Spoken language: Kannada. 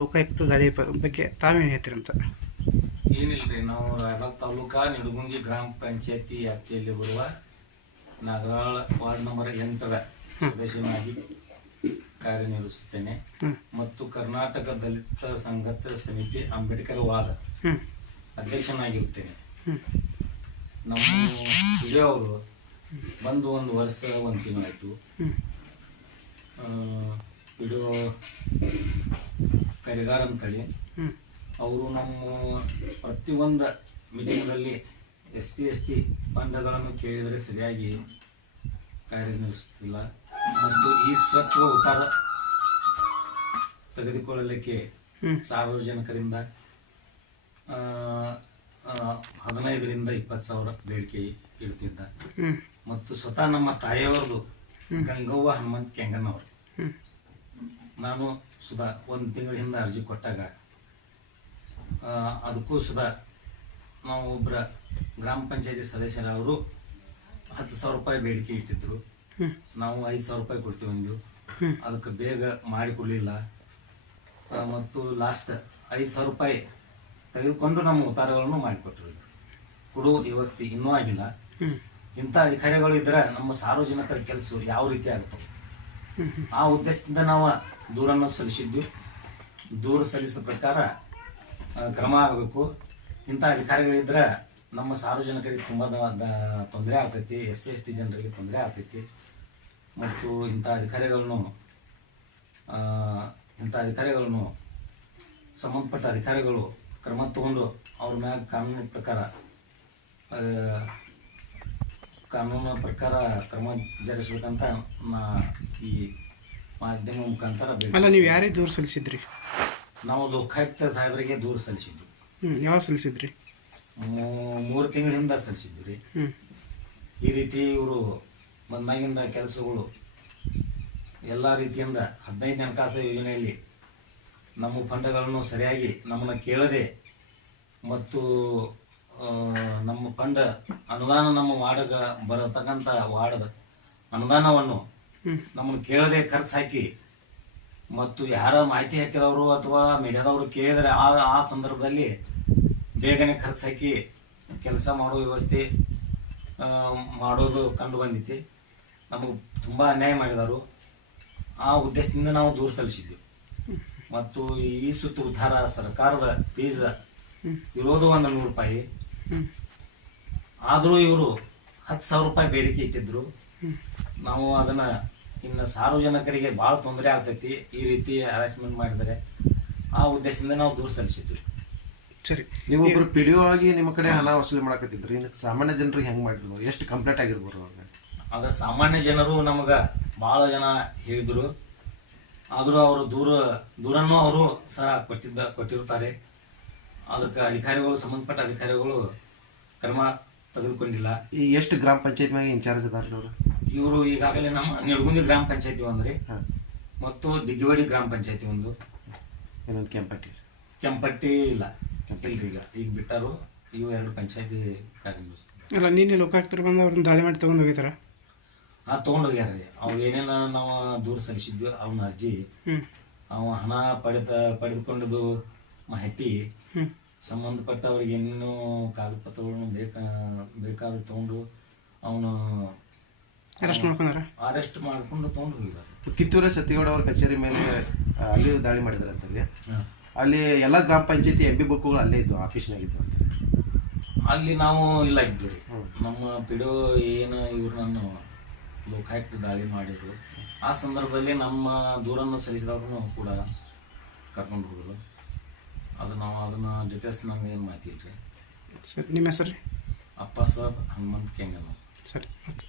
ಲೋಕಾಯುಕ್ತ ದಾಳಿ ಬಗ್ಗೆ ತಾವೇನು ಹೇಳ್ತೀರಂತ? ಏನಿಲ್ಲರಿ ನಾವು ರಾಯಬಾಗ್ ತಾಲೂಕಾ ನಿಡುಗುಂಜಿ ಗ್ರಾಮ ಪಂಚಾಯತಿ ವ್ಯಾಪ್ತಿಯಲ್ಲಿ ಬರುವ ನಾಗರಾಳ ವಾರ್ಡ್ ನಂಬರ್ ಎಂಟರ ಸದಸ್ಯನಾಗಿ ಕಾರ್ಯನಿರ್ವಹಿಸುತ್ತೇನೆ. ಮತ್ತು ಕರ್ನಾಟಕ ದಲಿತ ಸಂಘರ್ಷ ಸಮಿತಿ ಅಂಬೇಡ್ಕರ್ ವಾದ ಅಧ್ಯಕ್ಷನಾಗಿರುತ್ತೇನೆ. ನಮ್ಮ ವಿಡಿಯೋ ಅವರು ಬಂದು ಒಂದು ವರ್ಷ ಒಂದು ತಿಂಗಳಾಯಿತು. ವಿಡಿಯೋ ಕರಿಗಾರ ಅಂತೇಳಿ ಅವರು ನಮ್ಮ ಪ್ರತಿಯೊಂದು ಮೀಟಿಂಗ್ನಲ್ಲಿ ಎಸ್ ಸಿ ಎಸ್ ಟಿ ಬಂಡಗಳನ್ನು ಕೇಳಿದರೆ ಸರಿಯಾಗಿ ಕಾರ್ಯನಿರ್ವಹಿಸುತ್ತಿಲ್ಲ. ಮತ್ತು ಈ ಸ್ವತ್ವ ಉತ್ತಾರ ತೆಗೆದುಕೊಳ್ಳಲಿಕ್ಕೆ ಸಾರ್ವಜನಿಕರಿಂದ ಹದಿನೈದರಿಂದ ಇಪ್ಪತ್ತು ಸಾವಿರ ಬೇಡಿಕೆ ಇಡ್ತಿದ್ದ. ಮತ್ತು ಸ್ವತಃ ನಮ್ಮ ತಾಯಿಯವರದು ಗಂಗವ್ವ ಹನುಮಂತ್ ಕೆಂಗಣ್ಣವ್ರು ನಾನು ಸುಧಾ ಒಂದು ತಿಂಗಳ ಹಿಂದೆ ಅರ್ಜಿ ಕೊಟ್ಟಾಗ ಅದಕ್ಕೂ ಸುಧಾ ನಾವು ಒಬ್ಬರ ಗ್ರಾಮ ಪಂಚಾಯತಿ ಸದಸ್ಯರವರು ಹತ್ತು ಸಾವಿರ ರೂಪಾಯಿ ಬೇಡಿಕೆ ಇಟ್ಟಿದ್ರು. ನಾವು ಐದು ಸಾವಿರ ರೂಪಾಯಿ ಕೊಡ್ತೀವಿ ಅಂದೆವು ಅದಕ್ಕೆ ಬೇಗ ಮಾಡಿಕೊಡ್ಲಿಲ್ಲ ಮತ್ತು ಲಾಸ್ಟ್ ಐದು ಸಾವಿರ ರೂಪಾಯಿ ತೆಗೆದುಕೊಂಡು ನಮ್ಮ ಉತ್ತಾರಗಳನ್ನು ಮಾಡಿಕೊಟ್ರು. ಕೊಡುವ ವ್ಯವಸ್ಥೆ ಇನ್ನೂ ಆಗಿಲ್ಲ. ಇಂಥ ಅಧಿಕಾರಿಗಳು ಇದ್ದರೆ ನಮ್ಮ ಸಾರ್ವಜನಿಕರ ಕೆಲಸ ಯಾವ ರೀತಿ ಆಗ್ತವೆ ಆ ಉದ್ದೇಶದಿಂದ ನಾವು ದೂರನ್ನು ಸಲ್ಲಿಸಿದ್ದು. ದೂರ ಸಲ್ಲಿಸಿದ ಪ್ರಕಾರ ಕ್ರಮ ಆಗಬೇಕು. ಇಂಥ ಅಧಿಕಾರಿಗಳಿದ್ರೆ ನಮ್ಮ ಸಾರ್ವಜನಿಕರಿಗೆ ತುಂಬ ತೊಂದರೆ ಆಗ್ತೈತಿ, ಎಸ್ ಎಸ್ ಟಿ ಜನರಿಗೆ ತೊಂದರೆ ಆಗ್ತೈತಿ. ಮತ್ತು ಇಂಥ ಅಧಿಕಾರಿಗಳನ್ನು ಇಂಥ ಅಧಿಕಾರಿಗಳನ್ನು, ಸಂಬಂಧಪಟ್ಟ ಅಧಿಕಾರಿಗಳು ಕ್ರಮ ತಗೊಂಡು ಅವ್ರ ಮ್ಯಾಗ ಕಾನೂನು ಪ್ರಕಾರ ಆ, ಕಾನೂನು ಪ್ರಕಾರ ಕ್ರಮ ಜರುಗಿಸ್ಬೇಕಂತ ಈ ಮಾಧ್ಯಮ ಮುಖಾಂತರ ಬೇಡಿ- ಅಲ್ಲ ನೀವು ಯಾರಿಗೆ ದೂರು ಸಲ್ಲಿಸಿದ್ರಿ? ನಾವು ಲೋಕಾಯುಕ್ತ ಸಾಹೇಬರಿಗೆ ದೂರು ಸಲ್ಲಿಸಿದ್ವಿ. ಹ್ಞೂ ಯಾವಾಗ ಸಲ್ಲಿಸಿದ್ರಿ? ಮೂ- ಮೂರು ತಿಂಗಳಿಂದ ಸಲ್ಲಿಸಿದ್ವಿ ರೀ. ಹ್ಞೂ ಈ ರೀತಿ ಇವರು ಬಂದಾಗಿಂದ ಕೆಲಸಗಳು ಎಲ್ಲ ರೀತಿಯಿಂದ ಹದಿನೈದು ಹಣಕಾಸು ಯೋಜನೆಯಲ್ಲಿ ನಮ್ಮ ಫಂಡ್ಗಳನ್ನು ಸರಿಯಾಗಿ ನಮ್ಮನ್ನು ಕೇಳದೆ ಮತ್ತು ಆ, ನಮ್ಮ ಫಂಡ್ ಅನುದಾನ ನಮ್ಮ ವಾರ್ಡ್ಗ ಬರತಕ್ಕಂಥ ವಾರ್ಡ್ ಅನುದಾನವನ್ನು ನಮ್ಮನ್ನು ಕೇಳದೆ ಖರ್ಚು ಹಾಕಿ ಮತ್ತು ಯಾರ ಮಾಹಿತಿ ಹಾಕಿದವರು ಅಥವಾ ಮೀಡಿಯಾದವರು ಕೇಳಿದರೆ ಆ ಆ ಸಂದರ್ಭದಲ್ಲಿ ಬೇಗನೆ ಖರ್ಚು ಹಾಕಿ ಕೆಲಸ ಮಾಡೋ ವ್ಯವಸ್ಥೆ ಮಾಡೋದು ಕಂಡು ಬಂದಿತ್ತು. ನಮಗೆ ತುಂಬ ಅನ್ಯಾಯ ಮಾಡಿದರು ಆ ಉದ್ದೇಶದಿಂದ ನಾವು ದೂರ ಸಲ್ಲಿಸಿದ್ದೆವು ಮತ್ತು ಈ ಸುತ್ತು ಉದ್ಧಾರ ಸರ್ಕಾರದ ಫೀಸ್. ಇರೋದು ಒಂದು ನೂರು ರೂಪಾಯಿ. ಆದರೂ ಇವರು ಹತ್ತು ಸಾವಿರ ರೂಪಾಯಿ ಬೇಡಿಕೆ ಇಟ್ಟಿದ್ರು. ನಾವು ಅದನ್ನು ಇನ್ನು ಸಾರ್ವಜನಿಕರಿಗೆ ಭಾಳ ತೊಂದರೆ ಆಗ್ತೈತಿ ಈ ರೀತಿ ಹರಾಸ್ಮೆಂಟ್ ಮಾಡಿದರೆ ಆ ಉದ್ದೇಶದಿಂದ ನಾವು ದೂರ ಸಲ್ಲಿಸಿದ್ವಿ. ಸರಿ. ನೀವೊಬ್ಬರು ಪಿ ಡಿ ಆಗಿ ನಿಮ್ಮ ಕಡೆ ಹಣ ವಸೂಲಿ ಮಾಡಕತ್ತಿದ್ರಿ. ಇನ್ನು ಸಾಮಾನ್ಯ ಜನರಿಗೆ ಹೆಂಗೆ ಮಾಡಿದ್ರು? ಎಷ್ಟು ಕಂಪ್ಲೇಂಟ್ ಆಗಿರ್ಬೋದು ಅವಾಗ ಆಗ ಸಾಮಾನ್ಯ ಜನರು ನಮಗೆ ಭಾಳ ಜನ ಹೇಳಿದರು. ಆದರೂ ಅವರು ದೂರ ದೂರನ್ನು ಅವರು ಸಹ ಕೊಟ್ಟಿದ್ದ ಕೊಟ್ಟಿರ್ತಾರೆ. ಅದಕ್ಕೆ ಅಧಿಕಾರಿಗಳು ಸಂಬಂಧಪಟ್ಟ ಅಧಿಕಾರಿಗಳು ಕ್ರಮ ತೆಗೆದುಕೊಂಡಿಲ್ಲ. ಈ ಎಷ್ಟು ಗ್ರಾಮ ಪಂಚಾಯತ್ ಮ್ಯಾಗ ಇನ್ಚಾರ್ಜ್ ಅದಾರ ಅವರು ಇವರು ಈಗಾಗಲೇ ನಮ್ಮ ನಿಡಗುಂದಿ ಗ್ರಾಮ ಪಂಚಾಯತಿ ಒಂದ್ರಿ. ಹಾಂ. ಮತ್ತು ದಿಗ್ಗಿವಾಡಿ ಗ್ರಾಮ ಪಂಚಾಯತಿ ಒಂದು. ಇನ್ನೊಂದು ಕೆಂಪಟ್ಟಿ. ಕೆಂಪಟ್ಟಿ ಇಲ್ಲ. ಇಲ್ರಿ ಈಗ. ಈಗ ಬಿಟ್ಟರು. ಇವು ಎರಡು ಪಂಚಾಯತಿ ಕಾರ್ಯನಿರ್ವಹಿಸ್ತಾರೆ. ಅಲ್ಲ ನಿನ್ನೆ ಲೋಕಾಯುಕ್ತರು ಬಂದು ಅವ್ರನ್ನ ದಾಳಿ ಮಾಡಿ ತೊಗೊಂಡು ಹೋಗಿದಾರ ಆ ತೊಗೊಂಡು ಹೋಗ್ಯಾರ ರೀ ಅವು ಏನೇನ ನಾವು ದೂರ ಸಲ್ಲಿಸಿದ್ವಿ ಅವನ ಅರ್ಜಿ. ಹ್ಞೂ ಅವ ಹಣ ಪಡೆದ ಪಡೆದುಕೊಂಡದು ಮಾಹಿತಿ. ಹ್ಞೂ ಸಂಬಂಧಪಟ್ಟವ್ರಿಗೆ ಇನ್ನೂ ಕಾಗದ ಪತ್ರಗಳನ್ನು ಬೇಕಾ ಬೇಕಾದ ತೊಗೊಂಡು ಅವನು ಅರೆಸ್ಟ್ ಮಾಡ್ಕೊಂಡಾರ? ಅರೆಸ್ಟ್ ಮಾಡಿಕೊಂಡು ತೊಗೊಂಡು ಹೋಗಿದ್ದಾರೆ ಕಿತ್ತೂರ ಸತ್ಯಗೌಡ ಅವ್ರ ಕಚೇರಿ ಮೇಲೆ ಅಲ್ಲಿ ದಾಳಿ ಮಾಡಿದಾರೆ ಅಂತಲ್ಲಿ. ಅಲ್ಲಿ ಎಲ್ಲ ಗ್ರಾಮ ಪಂಚಾಯತಿ ಎಂ ಬಿ ಬುಕ್ಗಳು ಅಲ್ಲೇ ಇದ್ವು ಆಫೀಸ್ನಾಗಿತ್ತು ಅಂತ ಅಲ್ಲಿ ನಾವು ಇಲ್ಲ ಇದ್ವಿ ರೀ. ನಮ್ಮ ಪಿಡೋ ಏನು ಇವ್ರು ನಾನು ಲೋಕಾಯುಕ್ತ ದಾಳಿ ಮಾಡಿದ್ರು. ಆ ಸಂದರ್ಭದಲ್ಲಿ ನಮ್ಮ ದೂರನ್ನು ಸಲ್ಲಿಸಿದವ್ರನ್ನು ಕೂಡ ಕರ್ಕೊಂಡು ಹೋಗೋದು ಅದು ನಾವು ಅದನ್ನ ಡೀಟೇಲ್ಸ್ ನಮ್ಗೆ ಏನು ಮಾಹಿತಿ ರೀ ಸರಿ ನಿಮ್ಮ ಹೆಸರು ರೀ? ಅಪ್ಪ ಸರ್ ಹನುಮಂತ್ ಕೆಂಗಲ್ ಸರಿ ಓಕೆ.